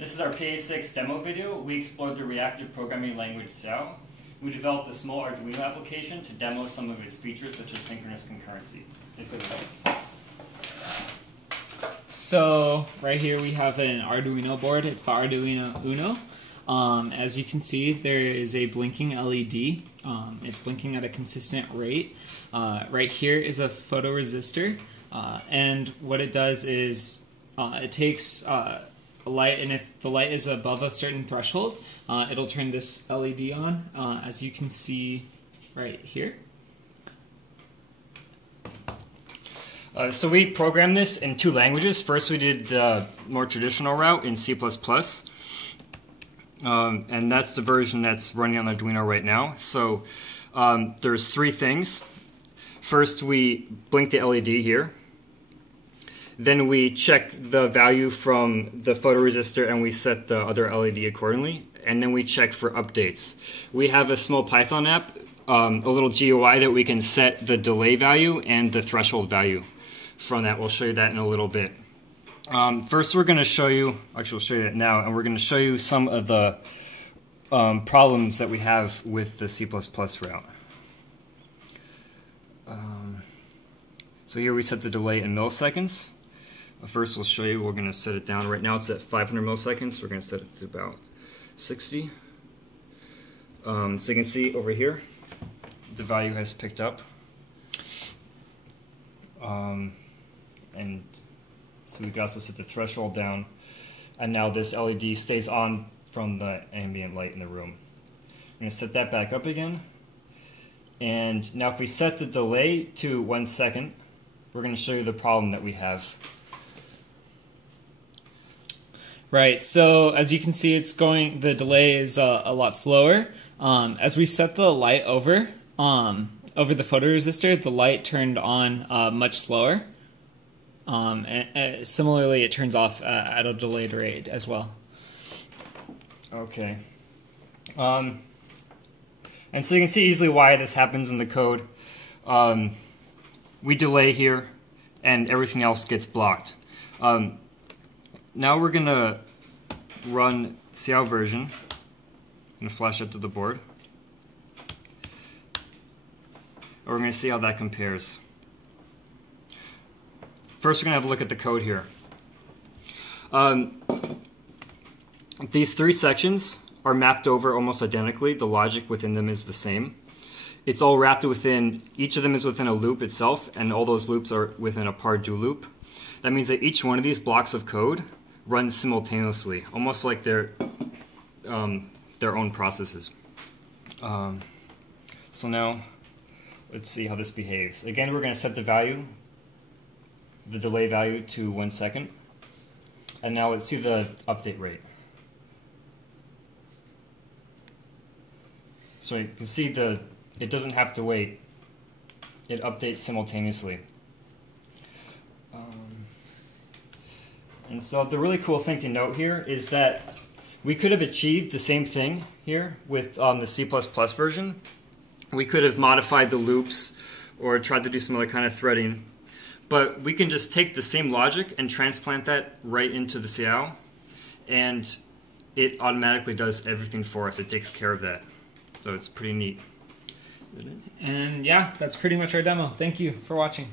This is our PA6 demo video. We explored the reactive programming language Céu. We developed a small Arduino application to demo some of its features, such as synchronous concurrency. So right here we have an Arduino board. It's the Arduino Uno. As you can see, there is a blinking LED. It's blinking at a consistent rate. Right here is a photoresistor, and what it does is it takes a light, and if the light is above a certain threshold, it'll turn this LED on, as you can see right here. So we programmed this in two languages. First, we did the more traditional route in C++, and that's the version that's running on Arduino right now. So there's three things. First, we blink the LED here. Then we check the value from the photoresistor and we set the other LED accordingly. And then we check for updates. We have a small Python app, a little GUI that we can set the delay value and the threshold value from that. We'll show you that in a little bit. First, we're going to show you, actually we'll show you that now, and we're going to show you some of the problems that we have with the C++ route. So here we set the delay in milliseconds. First, we'll show you, we're going to set it down. Right now it's at 500 milliseconds. We're going to set it to about 60. So you can see over here, the value has picked up. And so we can also set the threshold down. And now this LED stays on from the ambient light in the room. We're going to set that back up again. And now if we set the delay to 1 second, we're going to show you the problem that we have. Right, so as you can see, the delay is a lot slower. As we set the light over the photoresistor, the light turned on much slower. And similarly, it turns off at a delayed rate as well. Okay. And so you can see easily why this happens in the code. We delay here, and everything else gets blocked. Now we're going to run Céu version. I'm going to flash it to the board. And we're going to see how that compares. First, we're going to have a look at the code here. These three sections are mapped over almost identically. The logic within them is the same. It's all wrapped within, each of them is within a loop itself, and all those loops are within a par do loop. That means that each one of these blocks of code runs simultaneously, almost like their own processes. So now, let's see how this behaves. Again, we're going to set the value, the delay value, to 1 second. And now let's see the update rate. So you can see it doesn't have to wait. It updates simultaneously. And so the really cool thing to note here is that we could have achieved the same thing here with the C++ version. We could have modified the loops or tried to do some other kind of threading. But we can just take the same logic and transplant that right into the Céu, and it automatically does everything for us. It takes care of that. So it's pretty neat. And yeah, that's pretty much our demo. Thank you for watching.